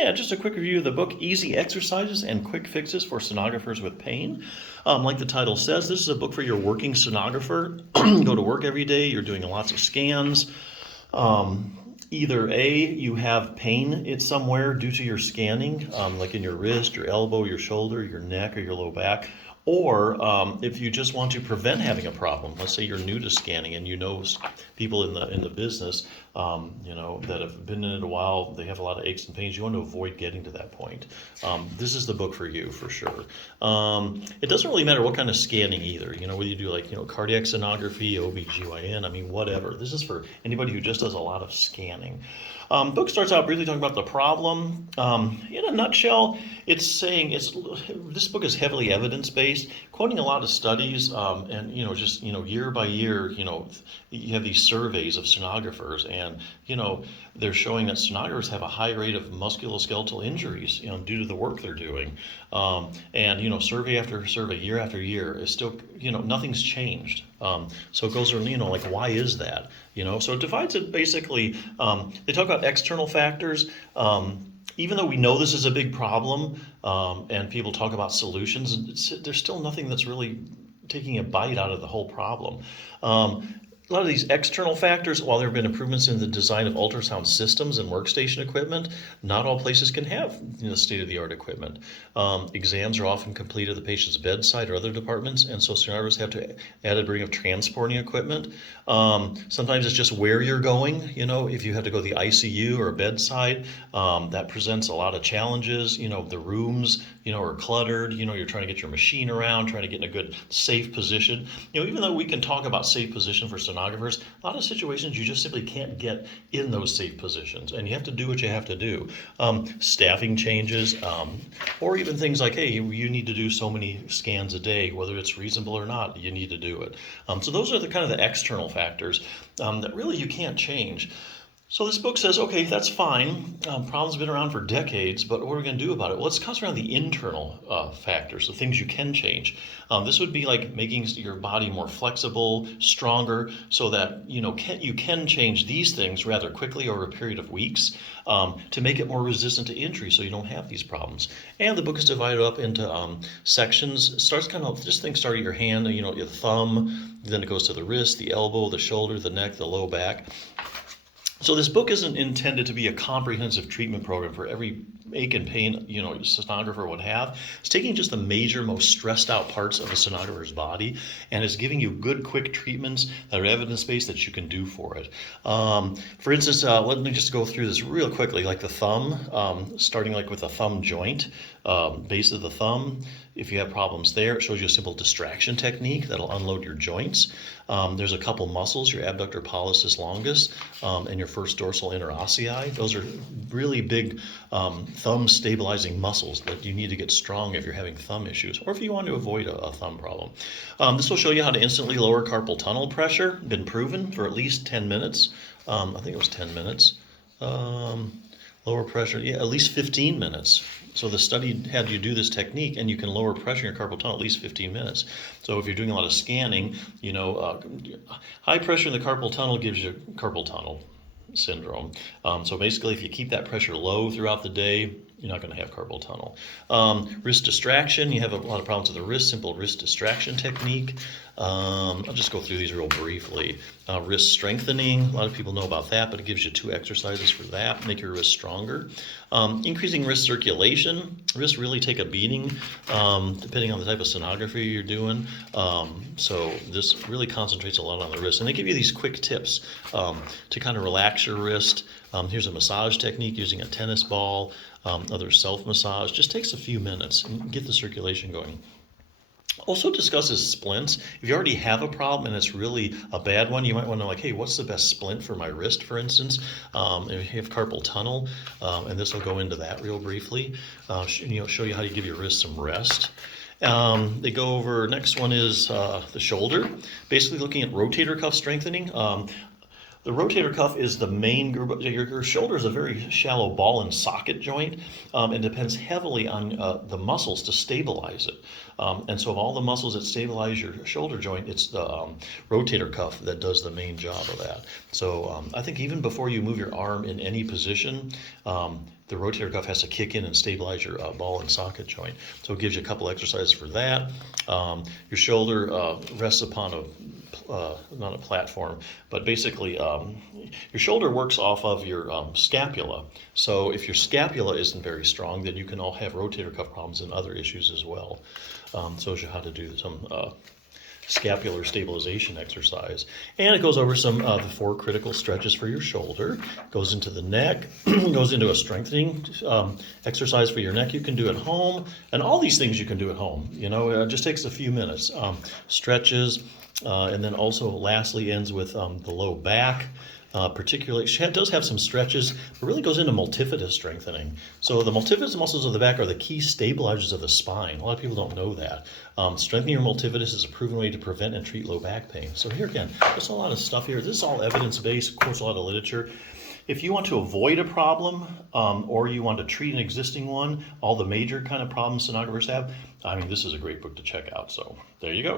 Yeah, just a quick review of the book, Easy Exercises and Quick Fixes for Sonographers with Pain. Like the title says, this is a book for your working sonographer. Go to work every day, you're doing lots of scans. Either A, you have pain somewhere due to your scanning, like in your wrist, your elbow, your shoulder, your neck, or your low back. Or if you just want to prevent having a problem, let's say you're new to scanning and you know people in the business, that have been in it a while, they have a lot of aches and pains. You want to avoid getting to that point. This is the book for you for sure. It doesn't really matter what kind of scanning either. Whether you do cardiac sonography, OB/GYN, whatever. This is for anybody who just does a lot of scanning. Book starts out briefly talking about the problem. In a nutshell, it's saying this book is heavily evidence-based, quoting a lot of studies, and year by year, you have these surveys of sonographers, and they're showing that sonographers have a high rate of musculoskeletal injuries, due to the work they're doing. And survey after survey, year after year, is still, nothing's changed. So it goes around, why is that? So it divides it basically. They talk about external factors. Even though we know this is a big problem, and people talk about solutions, there's still nothing that's really taking a bite out of the whole problem. A lot of these external factors, while there have been improvements in the design of ultrasound systems and workstation equipment, not all places can have state-of-the-art equipment. Exams are often complete at the patient's bedside or other departments, and so sonographers have to add a bring of transporting equipment. Sometimes it's just where you're going. If you have to go to the ICU or a bedside, that presents a lot of challenges. The rooms, are cluttered. You're trying to get your machine around, trying to get in a good, safe position. Even though we can talk about safe position for sonographers, a lot of situations you just simply can't get in those safe positions, and you have to do what you have to do. Staffing changes, or even things like, hey, you need to do so many scans a day, whether it's reasonable or not, you need to do it. So those are the kind of the external factors that really you can't change. So this book says, okay, that's fine. Problems have been around for decades, but what are we going to do about it? Well, let's concentrate on the internal factors, the things you can change. This would be like making your body more flexible, stronger, so that you can change these things rather quickly over a period of weeks to make it more resistant to injury, so you don't have these problems. And the book is divided up into sections. It starts start at your hand, your thumb, then it goes to the wrist, the elbow, the shoulder, the neck, the low back. So this book isn't intended to be a comprehensive treatment program for every ache and pain, a sonographer would have. It's taking just the major, most stressed out parts of a sonographer's body, and it's giving you good, quick treatments that are evidence-based that you can do for it. For instance, let me just go through this real quickly, like the thumb, starting with the thumb joint, base of the thumb. If you have problems there, it shows you a simple distraction technique that'll unload your joints. There's a couple muscles, your abductor pollicis longus and your first dorsal interossei. Those are really big thumb stabilizing muscles that you need to get strong if you're having thumb issues, or if you want to avoid a thumb problem. This will show you how to instantly lower carpal tunnel pressure. Been proven for at least 10 minutes. I think it was 10 minutes. Lower pressure, at least 15 minutes. So the study had you do this technique, and you can lower pressure in your carpal tunnel at least 15 minutes. So if you're doing a lot of scanning, high pressure in the carpal tunnel gives you carpal tunnel syndrome. So basically, if you keep that pressure low throughout the day, you're not going to have carpal tunnel. Wrist distraction, you have a lot of problems with the wrist, simple wrist distraction technique. I'll just go through these real briefly. Wrist strengthening, a lot of people know about that, but it gives you 2 exercises for that, make your wrist stronger. Increasing wrist circulation. Wrists really take a beating depending on the type of sonography you're doing. So this really concentrates a lot on the wrist. And they give you these quick tips to kind of relax your wrist. Here's a massage technique using a tennis ball. Other self-massage. Just takes a few minutes and get the circulation going. Also discusses splints. If you already have a problem and it's really a bad one, you might want to know, hey, what's the best splint for my wrist, for instance? If you have carpal tunnel, and this will go into that real briefly. Show you how to give your wrist some rest. They go over, next one is the shoulder. Basically looking at rotator cuff strengthening. The rotator cuff is the main group. Your shoulder is a very shallow ball and socket joint, and depends heavily on the muscles to stabilize it. And so of all the muscles that stabilize your shoulder joint, it's the rotator cuff that does the main job of that. So I think even before you move your arm in any position, the rotator cuff has to kick in and stabilize your ball and socket joint. So it gives you a couple exercises for that. Your shoulder rests upon not a platform, but basically your shoulder works off of your scapula. So if your scapula isn't very strong, then you can all have rotator cuff problems and other issues as well. Shows you how to do some scapular stabilization exercise. And it goes over some of the 4 critical stretches for your shoulder, goes into the neck, goes into a strengthening exercise for your neck you can do at home, and all these things you can do at home. You know, it just takes a few minutes. Stretches, and then also lastly ends with the low back. Particularly, she does have some stretches, but really goes into multifidus strengthening. So the multifidus muscles of the back are the key stabilizers of the spine. A lot of people don't know that. Strengthening your multifidus is a proven way to prevent and treat low back pain. So here again, there's a lot of stuff here. This is all evidence-based, of course, a lot of literature. If you want to avoid a problem or you want to treat an existing one, all the major kind of problems sonographers have, I mean, this is a great book to check out. So there you go.